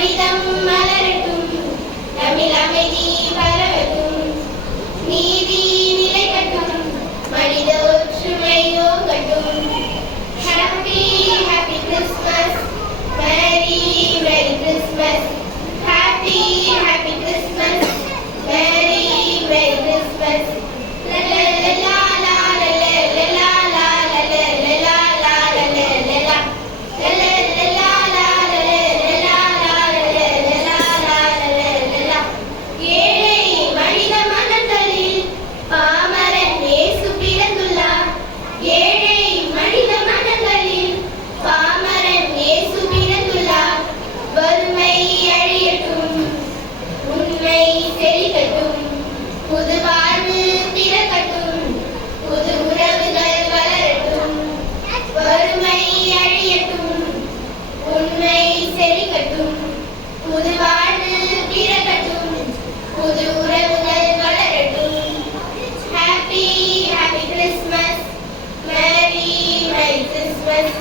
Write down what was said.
மனிதம் மலரட்டும், தமிழ் அமைதி பரவட்டும், நீதி நிலைக்கட்டும், மனித ஒற்றுமை ஓங்கட்டும். Happy happy Christmas, merry merry Christmas, happy happy Christmas, merry merry Christmas. புது வாழ்வு பிறக்கட்டும், புது உறவுகள் வளரட்டும், வறுமை அழியட்டும், உண்மை செழிக்கட்டும். புது வாழ்வு பிறக்கட்டும், புது உறவுகள் வளரட்டும். Happy happy Christmas, merry merry Christmas.